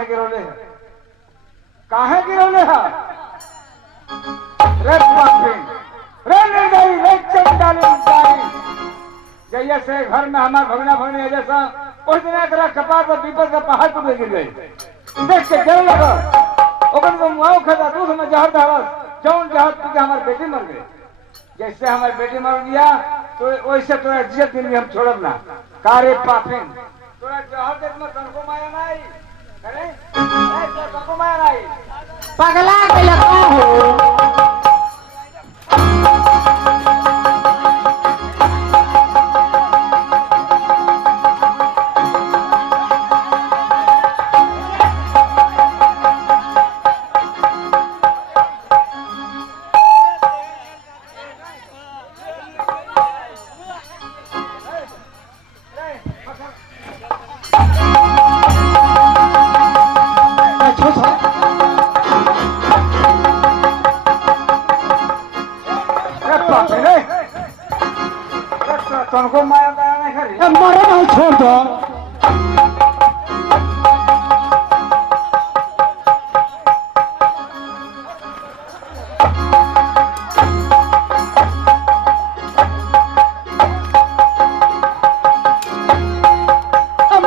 काहे गिरौले है? काहे गिरौले है? रे पापी, रे निर्दयी, रे चंडाली इंसानी। जैसे घर में हमारे भगना भगनी है जैसा उस दिन तेरा कपार पर पीपल का पहाड़ टूट गिर गए। देख के जल लगा ओकर तो मुआव खाता दूध में जहर धावस जौन जहर पी के हमारी बेटी मर गई। जैसे हमारी बेटी मर गया तो वैसे तोरा इज्जत दिन हम छोड़ब ना। कारे पापिन तोरा जहर देत में तनको माया नहीं अरे ए तनको माया नहीं पगला गेल हो। तनको माया दया नहीं करी मरो नहीं छोड़ दो।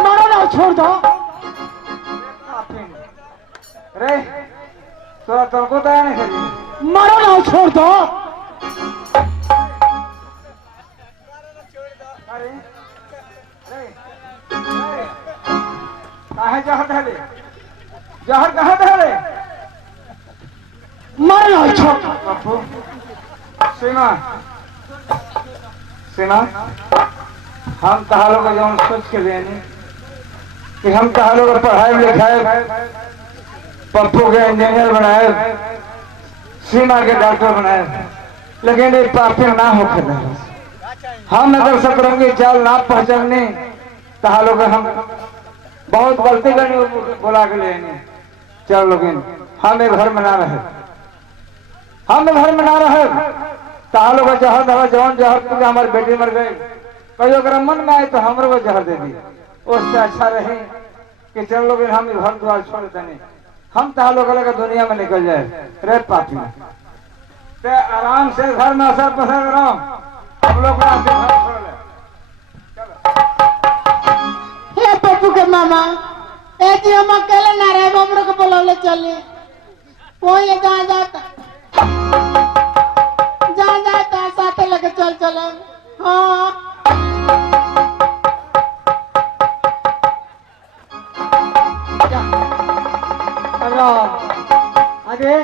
मरो नहीं छोड़ दो। रे तोरा तनको दया नहीं करी मरो नहीं छोड़ दो। काहे जहर धरे जहर कहाँ धरे मर नहीं छोड़। पप्पू सीमा सीमा हम तहालों का जौन सोच के लेनी कि हम तहालों को पढ़ाई लिखाए पप्पू के इंजीनियर बनाए सीमा के डॉक्टर बनाए लेकिन ये पापी ना होके हम अगर सतरंगी चाल ना पहचानने तहालों का हम बहुत गलती करनी बोला के लेने चल लेकिन हम एक घर में ना रहे हम घर में ना रहे तालों का जहर दवा जवान जहर पी हमारी बेटी मर गई कहीं अगर मन में आए तो हमरे को जहर दे दी उससे अच्छा रहे कि चल लोग हम घर द्वार छोड़ देने हम तालों का लगा दुनिया में निकल जाए रे पापी ते आराम से घर में असर पसर करो हम लोग घर छोड़ ले हे पप्पू के मामा ए जी हम अकेले ना रहे हमरो को बुलावले चले कोई जहाँ जाता साथे लेके चल चले। हाँ अरे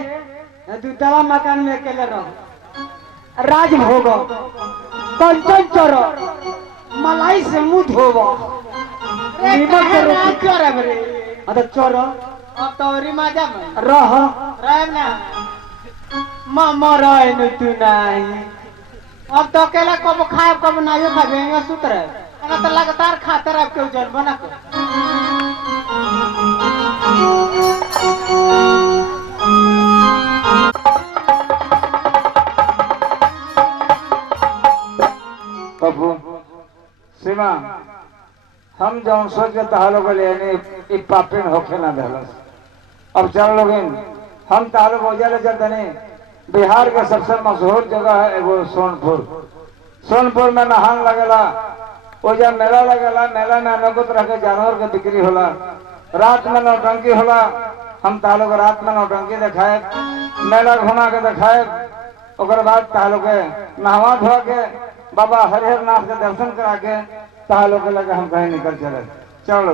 दूसरा मकान में अकेले रहो राजभोग कंचन चोरो मलाई से मुंह धोबो चोरो तोरी मजा में रह ना मामा रहे न तू नहीं अब तो अकेला कब खाए कब नहीं खाए सुत रहे तो लगातार खाते रह क्यों जल बना पप्पू सीमा हम जौन सोच के तहालों को लेने पापिन होके ना दहलस अब चल लोगिन हम तालों को उजाले चलते नहीं बिहार के सबसे मशहूर जगह है वो सोनपुर सोनपुर में नहान लगेला वो जब मेला लगेला मेला में अनेकों तरह के जानवर के बिक्री होला रात में नौटंकी होला हम तालों को रात में नौटंकी दिखाए मेला घुमा के दिखाए और बाद तालों के नहवा धोआ के बाबा हरिहर नाथ के दर्शन करा के तालों के लगे हम कहीं निकल चले चलो